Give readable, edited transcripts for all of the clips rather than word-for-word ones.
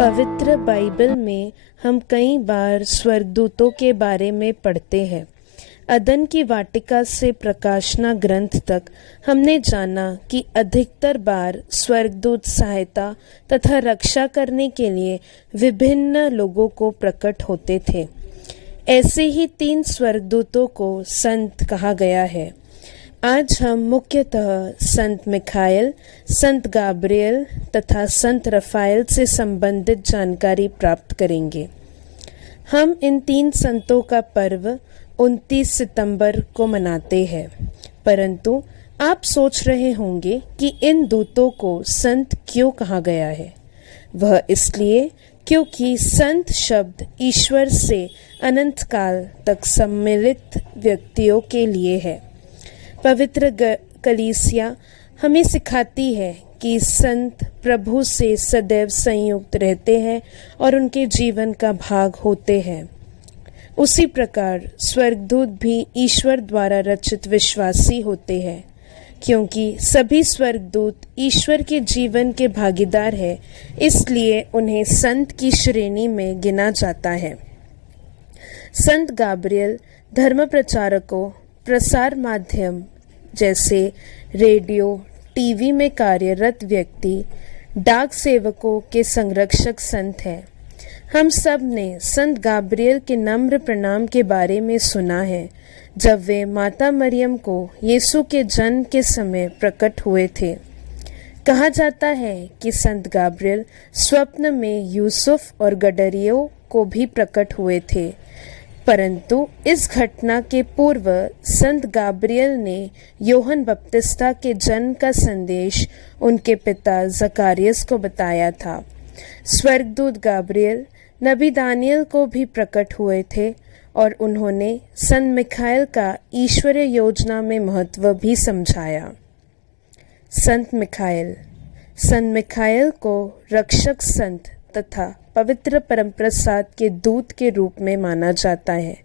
पवित्र बाइबल में हम कई बार स्वर्गदूतों के बारे में पढ़ते हैं। अदन की वाटिका से प्रकाशना ग्रंथ तक हमने जाना कि अधिकतर बार स्वर्गदूत सहायता तथा रक्षा करने के लिए विभिन्न लोगों को प्रकट होते थे। ऐसे ही 3 स्वर्गदूतों को संत कहा गया है। आज हम मुख्यतः संत मिखाएल, संत गाब्रिएल तथा संत रफाएल से संबंधित जानकारी प्राप्त करेंगे। हम इन 3 संतों का पर्व 29 सितंबर को मनाते हैं, परंतु आप सोच रहे होंगे कि इन दूतों को संत क्यों कहा गया है। वह इसलिए क्योंकि संत शब्द ईश्वर से अनंत काल तक सम्मिलित व्यक्तियों के लिए है। पवित्र कलीसिया हमें सिखाती है कि संत प्रभु से सदैव संयुक्त रहते हैं और उनके जीवन का भाग होते हैं। उसी प्रकार स्वर्गदूत भी ईश्वर द्वारा रचित विश्वासी होते हैं, क्योंकि सभी स्वर्गदूत ईश्वर के जीवन के भागीदार हैं, इसलिए उन्हें संत की श्रेणी में गिना जाता है। संत गाब्रिएल धर्म प्रचारकों, प्रसार माध्यम जैसे रेडियो, टीवी में कार्यरत व्यक्ति, डाक सेवकों के संरक्षक संत हैं। हम सब ने संत गाब्रिएल के नम्र प्रणाम के बारे में सुना है, जब वे माता मरियम को यीशु के जन्म के समय प्रकट हुए थे। कहा जाता है कि संत गाब्रिएल स्वप्न में यूसुफ और गडरियों को भी प्रकट हुए थे, परंतु इस घटना के पूर्व संत गाब्रिएल ने योहन बपतिस्ता के जन्म का संदेश उनके पिता जकारियस को बताया था। स्वर्गदूत गाब्रिएल नबी दानियल को भी प्रकट हुए थे और उन्होंने संत मिखाएल का ईश्वरीय योजना में महत्व भी समझाया। संत मिखाएल को रक्षक संत तथा पवित्र परमप्रसाद के दूत के रूप में माना जाता है।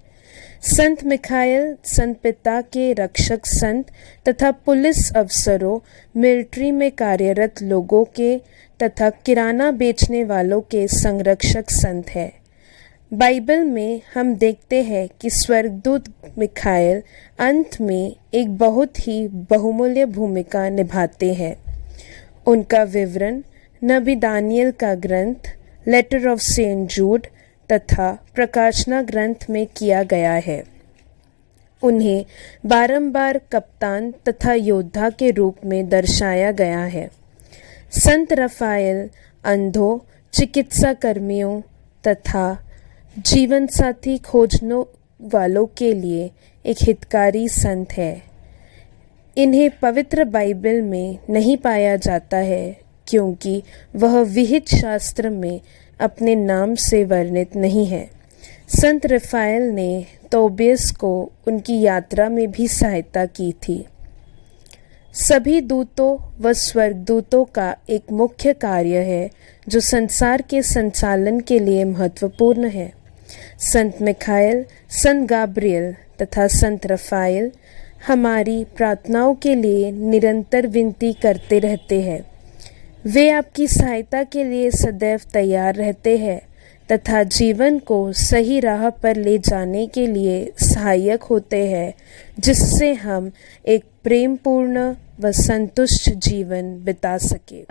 संत मिखाएल संत पिता के रक्षक संत तथा पुलिस अफसरों, मिलिट्री में कार्यरत लोगों के तथा किराना बेचने वालों के संरक्षक संत है। बाइबल में हम देखते हैं कि स्वर्गदूत मिखाएल अंत में एक बहुत ही बहुमूल्य भूमिका निभाते हैं। उनका विवरण नबी दानियल का ग्रंथ, लेटर ऑफ सेंट जूड तथा प्रकाशना ग्रंथ में किया गया है। उन्हें बारंबार कप्तान तथा योद्धा के रूप में दर्शाया गया है। संत रफाएल अंधों, चिकित्सा कर्मियों तथा जीवन साथी खोजने वालों के लिए एक हितकारी संत है। इन्हें पवित्र बाइबल में नहीं पाया जाता है, क्योंकि वह विहित शास्त्र में अपने नाम से वर्णित नहीं है। संत रफाएल ने तोबियस को उनकी यात्रा में भी सहायता की थी। सभी दूतों व स्वर्गदूतों का एक मुख्य कार्य है जो संसार के संचालन के लिए महत्वपूर्ण है। संत मिखाएल, संत गाब्रिएल तथा संत रफाएल हमारी प्रार्थनाओं के लिए निरंतर विनती करते रहते हैं। वे आपकी सहायता के लिए सदैव तैयार रहते हैं तथा जीवन को सही राह पर ले जाने के लिए सहायक होते हैं, जिससे हम एक प्रेमपूर्ण व संतुष्ट जीवन बिता सके।